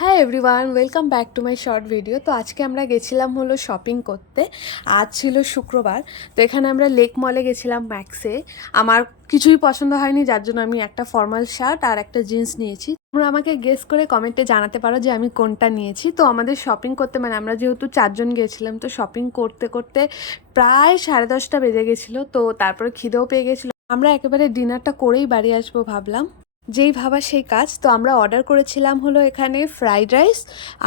হ্যাঁ everyone, welcome back to my short video. তো আজকে আমরা গেছিলাম হলো শপিং করতে। আজ ছিল শুক্রবার। তো এখানে আমরা লেক মলে গেছিলাম ম্যাক্সে। আমার কিছুই পছন্দ হয়নি, যার জন্য আমি একটা ফর্মাল শার্ট আর একটা জিন্স নিয়েছি। তোমরা আমাকে গেস করে কমেন্টে জানাতে পারো যে আমি কোনটা নিয়েছি। তো আমাদের শপিং করতে আমরা যেহেতু 4জন গিয়েছিলাম, তো শপিং করতে করতে প্রায় 10:30 বেজে গেছিলো। তো তারপরে খিদেও পেয়ে গেছিলো। আমরা একেবারে ডিনারটা করেই বাড়ি আসবো ভাবলাম, যেই ভাবা সেই কাজ। তো আমরা অর্ডার করেছিলাম হলো এখানে ফ্রাইড রাইস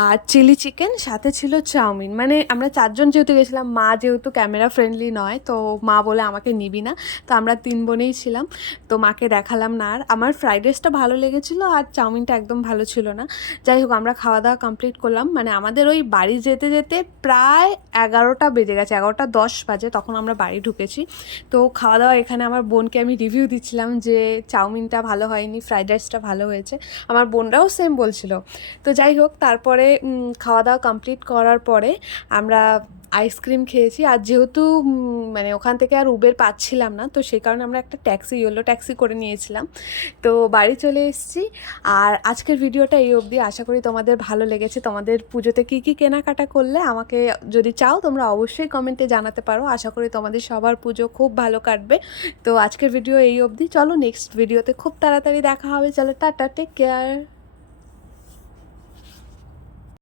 আর চিলি চিকেন, সাথে ছিল চাউমিন। মানে আমরা 4জন যেহেতু গেছিলাম, মা যেহেতু ক্যামেরা ফ্রেন্ডলি নয়, তো মা বলে আমাকে নিবি না। তো আমরা 3 বোনেই ছিলাম। তো মাকে দেখালাম না। আর আমার ফ্রাইড রাইসটা ভালো লেগেছিলো আর চাউমিনটা একদম ভালো ছিল না। যাই হোক, আমরা খাওয়া দাওয়া কমপ্লিট করলাম। মানে আমাদের ওই বাড়ি যেতে যেতে প্রায় 11টা বেজে গেছে, 11টা 10 বাজে তখন আমরা বাড়ি ঢুকেছি। তো খাওয়া দাওয়া এখানে আমার বোনকে আমি রিভিউ দিচ্ছিলাম যে চাউমিনটা ভালো হয়নি, ফ্রাইড রাইসটা ভালো হয়েছে। আমার বোনরাও সেম বলছিল। তো যাই হোক, তারপরে খাওয়া দাওয়া কমপ্লিট করার পরে আমরা আইসক্রিম খেয়েছি। আর যেহেতু মানে ওখান থেকে আর উবের পাচ্ছিলাম না, তো সেই কারণে আমরা একটা ট্যাক্সি, ইয়েলো ট্যাক্সি করে নিয়েছিলাম। তো বাড়ি চলে এসেছি। আর আজকের ভিডিওটা এই অবধি। আশা করি তোমাদের ভালো লেগেছে। তোমাদের পুজোতে কী কী কেনাকাটা করলে আমাকে যদি চাও তোমরা অবশ্যই কমেন্টে জানাতে পারো। আশা করি তোমাদের সবার পুজো খুব ভালো কাটবে। তো আজকের ভিডিও এই অবধি। চলো নেক্সট ভিডিওতে খুব তাড়াতাড়ি দেখা হবে। চলো টাটা, টেক কেয়ার।